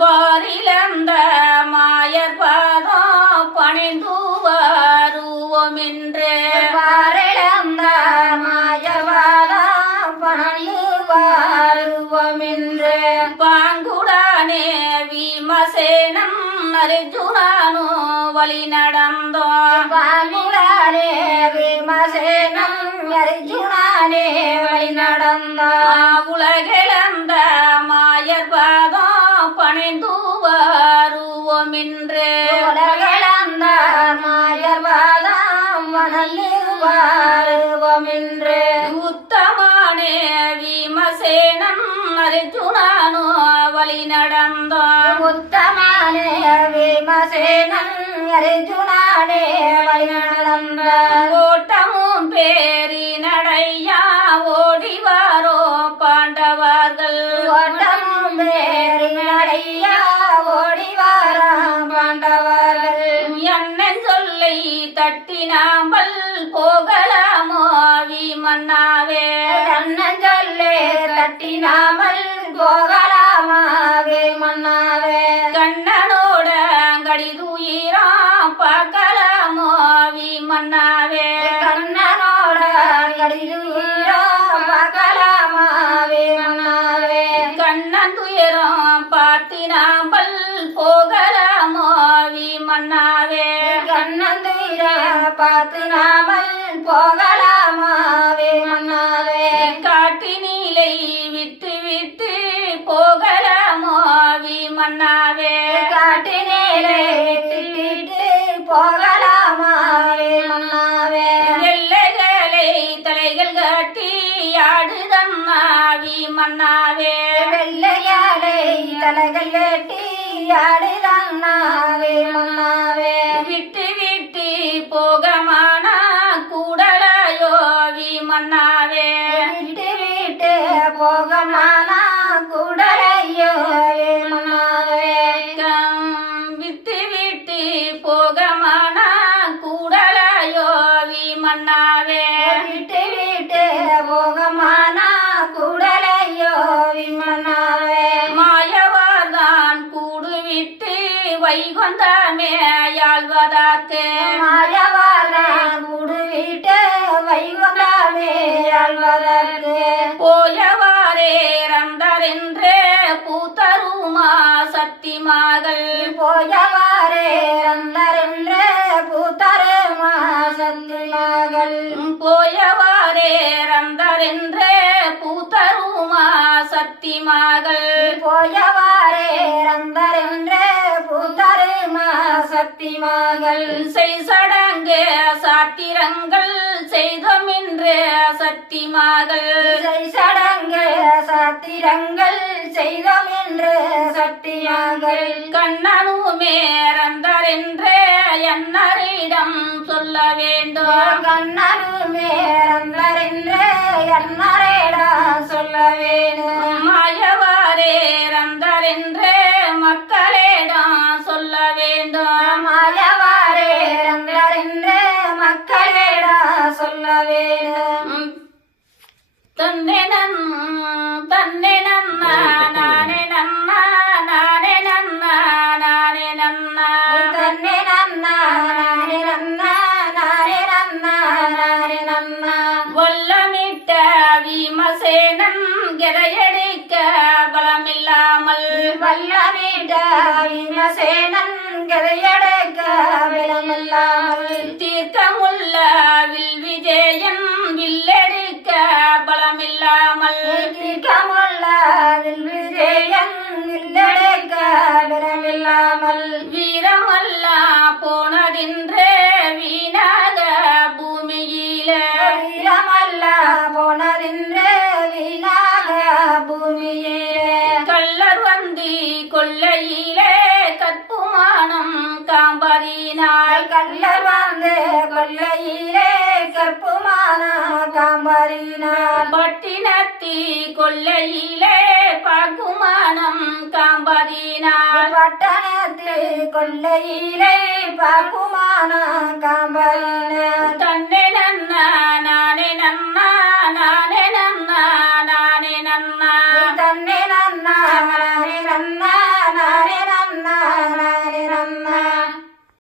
பாரிலந்த Meyer பாதம் பணிந்து வருவோம் என்று பாரிலந்த மாயர் பாதம் பணிந்து வருவோம் என்று பாங்குடானே விமசேனம் அர்ஜுனானோ வழி நடந்தோம் பாங்குடானே விமசேனம் அர்ஜுனானே வழி நடந்தோம் உலகிழந்த மாயர் பாதம் பணிந்து வருவோம் என்று உலகிழந்த மாயர் பாதம் வணங்கி வருவோம் என்று உத்தமானே விமசேனம் அர்ஜுனானோ வழி நடந்தோம் உத்தமானே விமசேனம் அர்ஜுனானே வழி நடந்தோம் ஓட்டமும் பேரி நடையா ஓடி வாரோ பாண்டவர்கள் ஓட்டமும் பேரி நடையா ஓடி வாராம் பாண்டவர்கள் என்னன் சொல்லை தட்டினாம்பல் போகலாமோ விமன்னாவே அண்ணன் சொல்லே தட்டினாமல் போகலாமாவே மன்னாவே கண்ணனோட கடிதுயிராம் பார்க்கலாமோ விமன்னாவே கண்ணனோட கடிதுயிரோ பார்க்கலாமாவே மன்னாவே கண்ணன் துயரம் பார்த்தினாம்பல் போகலாமோ விமன்னாவே கண்ணந்துயிர பார்த்து நாமல் போகலாமாவே மன்னாவே காட்டினிலை விட்டு விட்டு போகலாமோ விமன்னாவே காட்டினேலே திட்டிட்டு போகலாமாவே மன்னாவே வெள்ளைகளை தலைகள் காட்டி ஆடுதம்மா விமன்னாவே வெள்ளையாலை தலைகள் வெட்டி ஆடுதானாவே மன்னாவே விட்டு விட்டு போகமானா கூடலாயோ விமன்னாவே விட்டு விட்டு போகமானா கூடலையோ மன்னாவே விட்டு விட்டு போகமானா கூடலாயோ விமன்னாவே விட்டு விட்டு போகமானா கூடலையோ மன்னாவே மாயவாதான் கூடு விட்டு வைகுந்தமே யாழ்வதாக்கு மாயவாரன் கூடுவிட்டு வைகுந்தாவே ஆழ்வதற்கு போயவாரே ரந்தரென்றே பூத்தருமா சத்திமாகள் போயவாரே அந்தரென்று பூத்தருமா சந்திமகள் போயவாரே ரந்தரென்றே பூத்தருமா சத்திமாகள் போயவாரே அந்தரென்று பூத்தருமா சத்திமகள் செய் சடங்கு சாத்திரங்கள் செய்தோமென்று சத்திமாகள் சடங்கு சாத்திரங்கள் செய்தோம் என்று சத்தியங்கள் கண்ணனுமே ரந்தரென்றே என்னரிடம் சொல்ல வேண்டும் கண்ணனுமே அந்தரென்று என்னரேடா சொல்ல வேணும் மாயவாரே ரந்தரென்றே மக்களிடம் சொல்ல வேண்டும் மாயவாரே அந்தரென்று மக்களேடா சொல்ல வேணும் தன்னை தன்னை நன்னா நானே நன்னா நானே நன்னா நானே நன்னா தன்னை நன்னா நானே நன்னா நானே நன்னா நானே நன்னா வல்லமிட்ட விமசேனன் கதையடிக்க பலமில்லாமல் வல்லமிட விமசேனன் கதையடைக்க விலமில்லாமல் தீர்க்கமுள்ள வில் விஜயன் வில்லெடுக்க பலமில்லாமல் தீர்க்கமுள்ள விஜயன் வில்லடைக்க விலமில்லாமல் வீரமல்ல போனதின்றே வீணாக பூமியிலே வீரமல்ல போனதின்று வீணாக பூமியிலே கள்ளர் வந்தி கொள்ளையிலே கற்புமானம் காம்பதினாய் கள்ளர் வந்து கொள்ளையிலே கற்புமான காம்பரினார் பட்டினத்தி கொள்ளையிலே பாக்குமானம் காம்பதினாய் பட்டணத்தில் கொள்ளையிலே பாக்குமான காம்பரினார் தன்னை நன்னா